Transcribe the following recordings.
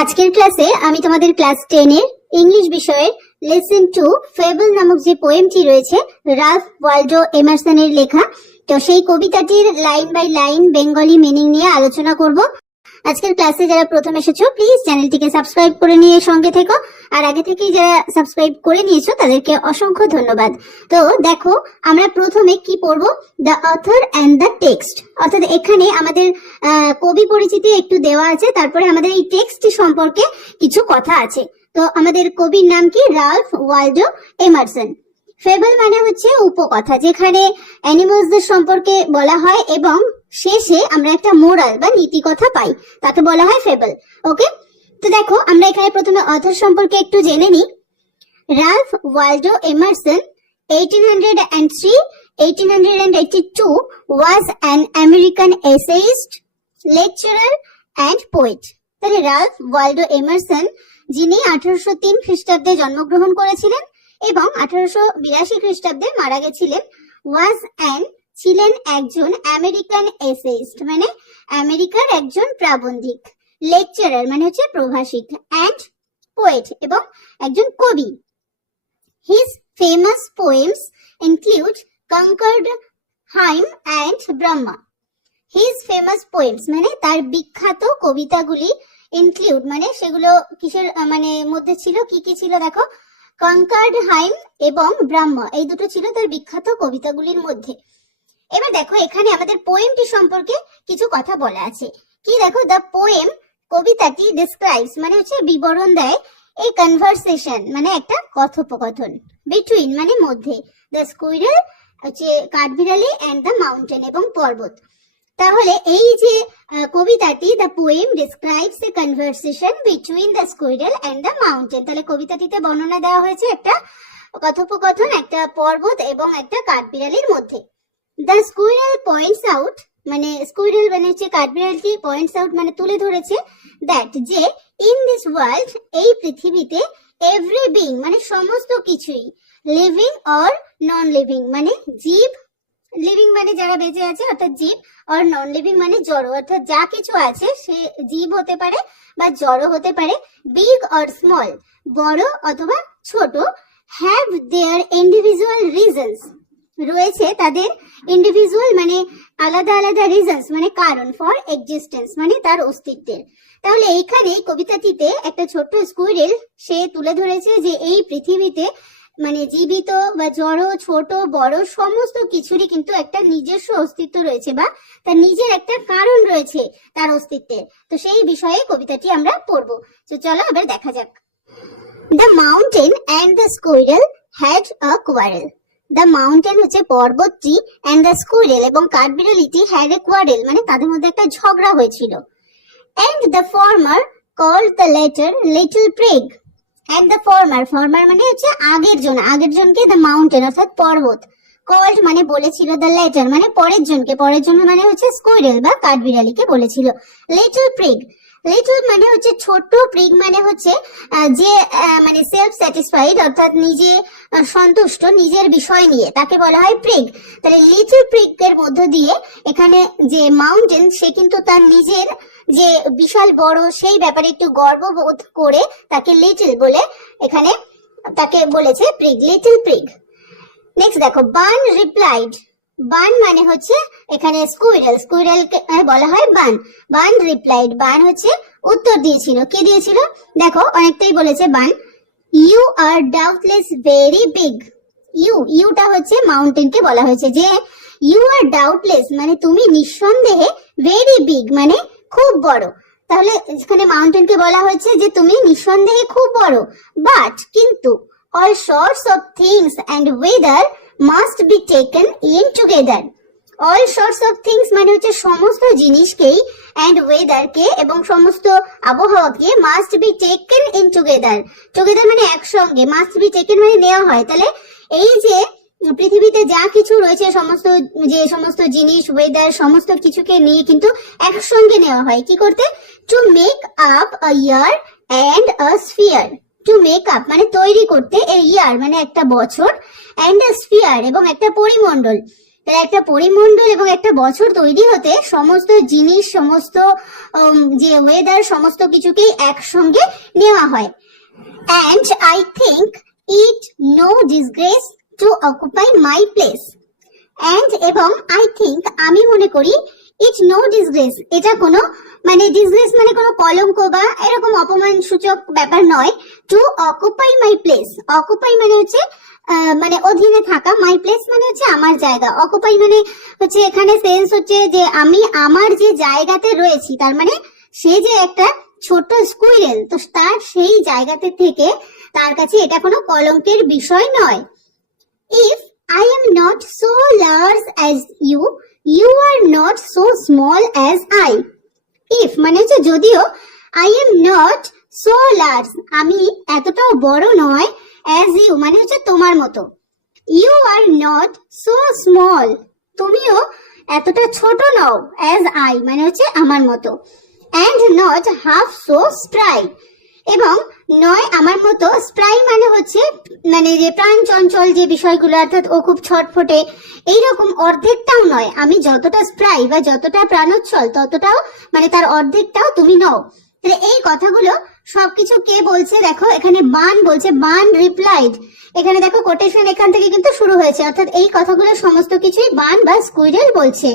আজকের ক্লাসে আমি তোমাদের ক্লাস 10 এর ইংলিশ বিষয়ের লেসন 2 ফেবল নামক যে পোয়েমটি রয়েছে রালফ ওয়ালডো এমারসনের লেখা, তো সেই কবিতাটির line by line Bengali meaning নিয়ে আলোচনা করব। আজকের ক্লাসে যারা প্রথম এসেছো প্লিজ চ্যানেলটিকে সাবস্ক্রাইব করে নিয়ে সঙ্গে থেকো, আর আগে থেকেই যারা সাবস্ক্রাইব করে নিয়েছো তাদেরকে অসংখ্য ধন্যবাদ। তো দেখো, আমরা প্রথমে কি পড়বো, the author and the text. অর্থাৎ এখানে আমাদের কবি পরিচিতি একটু দেওয়া আছে, তারপরে আমাদের এই টেক্সট সম্পর্কে কিছু কথা আছে। তো আমাদের কবির নাম কি, রালফ ওয়ালডো এমারসন। ফেবল মানে হচ্ছে উপকথা, যেখানে অ্যানিমালসদের সম্পর্কে বলা হয় এবং শেষে আমরা একটা মোরাল বা নীতি কথা পাই, তাকে বলা হয় ফেবল। ওকে, তো দেখো আমরা এখানে প্রথমে অথর সম্পর্কে একটু জেনে নিই। Ralph Waldo Emerson 1803-1882 was an American essayist, lecturer and poet। তাহলে রালফ ওয়ালডো এমারসন, যিনি 1803 খ্রিস্টাব্দে জন্মগ্রহণ করেছিলেন এবং 1882 খ্রিস্টাব্দে মারা গেছিলেন, ওয়াজ অ্যান ছিলেন একজন আমেরিকান এসেইস্ট মানে আমেরিকার একজন প্রাবন্ধিক, লেকচারার মানে হচ্ছে প্রভাষিক, অ্যান্ড পোয়েট এবং একজন কবি। His famous poems include Concord, hymn and Brahma. His famous poems মানে তার বিখ্যাত কবিতাগুলি, ইনক্লুড মানে সেগুলো কিসের মানে মধ্যে ছিল, কি কি ছিল দেখো, কনকর্ড, হাইম এবং ব্রহ্মা, এই দুটো ছিল তার বিখ্যাত কবিতাগুলির মধ্যে। এবার দেখো এখানে আমাদের পোয়েমটি সম্পর্কে কিছু কথা বলা আছে। কি দেখো, দ্য পোয়েম কবিতাটি ডিসক্রাইবস মানে হচ্ছে বিবরণ দেয়, এই কনভারসেশন মানে একটা কথোপকথন, বিটুইন মানে মধ্যে, দ্য স্কুইরেল হচ্ছে কাঠবিড়ালি অ্যান্ড দ্য মাউন্টেন এবং পর্বত। তাহলে এই যে কবিতাটি, the poem describes a conversation between the squirrel and the mountain. তাহলে কবিতাটিতে বর্ণনা দেওয়া হয়েছে একটা কথোপকথন একটা পর্বত এবং একটা কাঠবিড়ালির মধ্যে। দ্য স্কুইরেল পয়েন্টস আউট মানে স্কুইরেল মানে হচ্ছে কাঠবিড়ালটি, পয়েন্টস আউট মানে তুলে ধরেছে, দ্যাট যে ইন দিস ওয়ার্ল্ড এই পৃথিবীতে, এভরি বিং মানে সমস্ত কিছুই, লিভিং অর নন লিভিং মানে জীব, লিভিং মানে যারা বেঁচে আছে অর্থাৎ জীব, আর নন লিভিং মানে জড় অর্থাৎ যা কিছু আছে সে জীব হতে পারে বা জড় হতে পারে, বিগ অর স্মল বড় অথবা ছোট, হ্যাভ দেয়ার ইন্ডিভিজুয়াল রিজনস রয়েছে তাদের ইন্ডিভিজুয়াল মানে আলাদা আলাদা রিজনস মানে কারণ, ফর এক্সিস্টেন্স মানে তার অস্তিত্বের। তাহলে এইখানে কবিতাটিতে একটা ছোট্ট স্কুইরেল সে তুলে ধরেছে যে এই পৃথিবীতে মানে জীবিত বা জড় ছোট বড় সমস্ত কিছুরই কিন্তু একটা নিজস্ব অস্তিত্ব রয়েছে বা তার নিজের একটা কারণ রয়েছে তার অস্তিত্বের। তো সেই বিষয়ে কবিতাটি আমরা পড়বো। তো চলো এবার দেখা যাক। The mountain and the squirrel had a quarrel. The mountain হচ্ছে পর্বতটি, অ্যান্ড দ্য স্কুইরেল এবং কাঠবিড়ালিটি হ্যাড এ কোয়ারেল মানে তাদের মধ্যে একটা ঝগড়া হয়েছিল। And the former called the latter little prig. And the former, former মানে হচ্ছে আগের জনকে দ্য মাউন্টেন অর্থাৎ পর্বত, কল্ড মানে বলেছিল, দ্য লেটার মানে পরের জন্য মানে হচ্ছে স্কুইরেল বা কাঠবিড়ালিকে বলেছিল লিটল প্রেগ। লিটল মানে হচ্ছে ছোট, প্রিগ মানে হচ্ছে যে মানে সেলফ স্যাটিসফাইড অর্থাৎ নিজে সন্তুষ্ট নিজের বিষয় নিয়ে, তাকে বলা হয় প্রিগ। তাহলে লিটল প্রিগ এর মধ্য দিয়ে এখানে যে মাউন্টেন সে কিন্তু তার নিজের যে বিশাল বড় সেই ব্যাপারে একটু গর্ববোধ করে তাকে লিটল বলে এখানে তাকে বলেছে প্রিগ, লিটল প্রিগ। নেক্সট দেখো, বান রিপ্লাইড। বান মানে হচ্ছে এখানে স্কুইরেলকে বলা হয় বান। বান রিপ্লাইড, বান হচ্ছে উত্তর দিয়েছিল। কে দিয়েছিল দেখো, অনেকটাই বলেছে Bun. You are doubtless very big. ইউটা হচ্ছে মাউন্টেনকে বলা হয়েছে যে ইউ আর ডাউটলেস মানে তুমি নিঃসন্দেহে, ভেরি বিগ মানে খুব বড়। তাহলে এখানে মাউন্টেনকে বলা হয়েছে যে তুমি নিঃসন্দেহে খুব বড়, বাট কিন্তু all sorts of things and weather must be taken in together. all sorts of things মানে হচ্ছে সমস্ত জিনিসকেই, and weather কে এবং সমস্ত আবহাওয়াকে must be taken in together মানে একসঙ্গে, must be taken মানে নেওয়া হয়। তাহলে এই যে পৃথিবীতে যা কিছু রয়েছে সমস্ত জিনিস, ওয়েদার সমস্ত কিছুকে নিয়ে কিন্তু একসঙ্গে নেওয়া হয় কি করতে, to make up a year and a sphere. To make up মানে তৈরি করতে, এ ইয়ার মানে একটা বছর, অ্যান্ড আ স্ফিয়ার এবং একটা পরিমণ্ডল। তাহলে একটা পরিমণ্ডল এবং একটা বছর তৈরি হতে সমস্ত জিনিস, সমস্ত যে ওয়েদার, সমস্ত কিছুকেই একসঙ্গে নেওয়া হয়। And I think it no disgrace to occupy my place. And এবং I think আমি মনে করি it no disgrace, এটা কোনো মানে disgrace মানে কোনো কলঙ্ক বা এরকম অপমান সূচক ব্যাপার নয়। To occupy my place, occupy মানে হচ্ছে মানে অধীনে থাকা, my place মানে হচ্ছে আমার জায়গা, occupy মানে হচ্ছে এখানে সেন্স হচ্ছে যে আমি আমার যে জায়গাতে রয়েছি, তার মানে সে যে একটা ছোট স্কুইরেল, তো তার সেই জায়গাতে থেকে তার কাছে এটা কোনো কলঙ্কের বিষয় নয়। If I am not so large as you, you are not so small as I. If মানে হচ্ছে যদিও, I am not so large, আমি এতটাও বড় নয়, as you মানে হচ্ছে তোমার মতো, you are not so small, তুমিও এতটা ছোট নও, as I মানে হচ্ছে আমার মতো, and not half so spry, এবং নয় আমার মতো, স্প্রাই মানে হচ্ছে মানে যে প্রাণ চঞ্চল যে বিষয়গুলো, অর্থাৎ ও খুব ছটফটে, এইরকম অর্ধেকটাও নয়, আমি যতটা স্প্রাই বা যতটা প্রাণোচ্ছল ততটাও মানে তার অর্ধেকটাও তুমি নও। তাহলে এই কথাগুলো সবকিছু কে বলছে দেখো, এখানে বান বলছে, বান রিপ্লাইড, এখানে দেখো কোটেশন এখান থেকে কিন্তু শুরু হয়েছে, অর্থাৎ এই কথাগুলো সমস্ত কিছুই বান বা স্কুইরেল বলছে।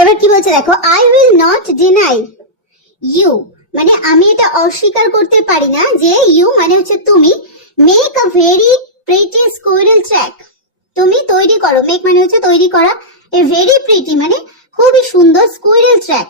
এবার কি বলছে দেখো, I will not deny you, মানে আমি এটা অস্বীকার করতে পারি না যে ইউ মানে হচ্ছে তুমি, make a very pretty squirrel track, তুমি তৈরি করো, মেক মানে হচ্ছে তৈরি করা, এ ভেরি প্রিটি মানে খুবই সুন্দর, স্কুইরেল ট্র্যাক,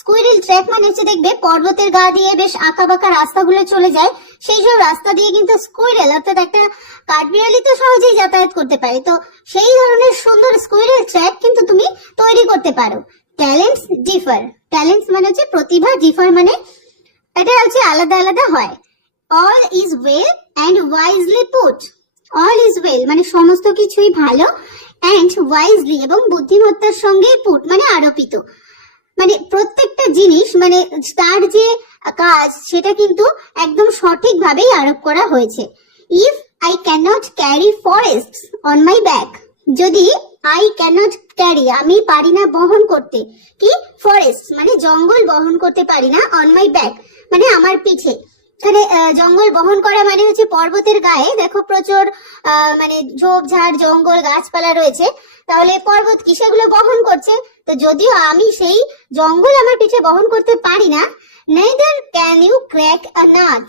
স্কুইরেল ট্র্যাক মানে হচ্ছে দেখবে পর্বতের গা দিয়ে বেশ আঁকা বাঁকা রাস্তাগুলো চলে যায়, সেই সব রাস্তা দিয়ে কিন্তু স্কুইরেল অর্থাৎ একটা কাঠবিড়ালি তো সহজেই যাতায়াত করতে পারে, তো সেই ধরনের সুন্দর স্কুইরেল ট্র্যাক কিন্তু তুমি তৈরি করতে পারো। ট্যালেন্টস ডিফার, ট্যালেন্টস মানে হচ্ছে প্রতিভা, ডিফার মানে এটা হচ্ছে আলাদা আলাদা হয়। All is well and wisely put, all is well মানে সমস্ত কিছুই ভালো, অ্যান্ড ওয়াইজলি এবং বুদ্ধিমত্তার সঙ্গে পুট মানে আরোপিত, মানে প্রত্যেকটা জিনিস মানে তার যে কাজ সেটা কিন্তু একদম সঠিকভাবেই আরোপ করা হয়েছে। If I can't carry forest on my back, যদি আই ক্যানট ক্যারি আমি পারি না বহন করতে, কি ফরেস্ট মানে জঙ্গল বহন করতে পারি না, অন মাই ব্যাক মানে আমার পিঠে, এখানে জঙ্গল বহন করা মানে হচ্ছে পর্বতের গায়ে দেখো প্রচুর মানে ঝোপঝাড় জঙ্গল গাছপালা রয়েছে, তাহলে পর্বত কি সেগুলো বহন করছে, তো যদিও আমি সেই জঙ্গল আমার পিঠে বহন করতে পারি না, neither can you crack a nut,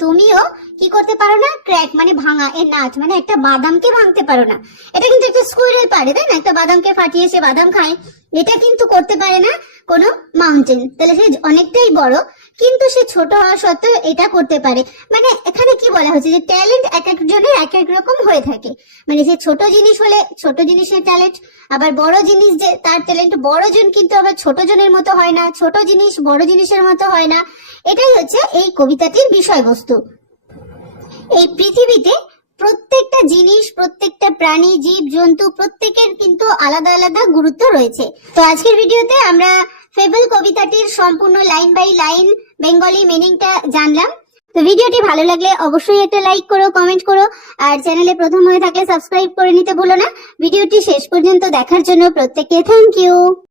তুমিও কি করতে পারো না, ক্র্যাক মানে ভাঙা, এ নাট মানে একটা বাদামকে ভাঙতে পারো না, এটা কিন্তু একটা স্কুইরেল পারে তাই না, একটা বাদামকে ফাটিয়ে সে বাদাম খায়, এটা কিন্তু করতে পারে না কোনো মাউন্টেন, তাহলে সে অনেকটাই বড় কিন্তু সে ছোট হওয়া সত্ত্বেও এটা করতে পারে, মানে এখানে কি বলা হচ্ছে যে ট্যালেন্ট এক একজনের এক এক রকম হয়ে থাকে, মানে যে ছোট জিনিস হলে ছোট জিনিসের ট্যালেন্ট, আবার বড় জিনিস যে তার ট্যালেন্ট বড় জন কিন্তু আবার ছোট জনের মতো হয় না, ছোট জিনিস বড় জিনিসের মতো হয় না, এটাই হচ্ছে এই কবিতাটির বিষয়বস্তু। এই পৃথিবীতে প্রত্যেকটা জিনিস, প্রত্যেকটা প্রাণী, জীব জন্তু প্রত্যেকের কিন্তু আলাদা আলাদা গুরুত্ব রয়েছে। তো আজকের ভিডিওতে আমরা ফেবল কবিতাটির সম্পূর্ণ লাইন বাই লাইন বেঙ্গলি মিনিংটা জানলাম। তো ভিডিওটি ভালো লাগলে অবশ্যই একটা লাইক করো, কমেন্ট করো, আর চ্যানেলে প্রথম হয়ে থাকলে সাবস্ক্রাইব করে নিতে ভুলো না। ভিডিওটি শেষ পর্যন্ত দেখার জন্য প্রত্যেককে থ্যাংক ইউ।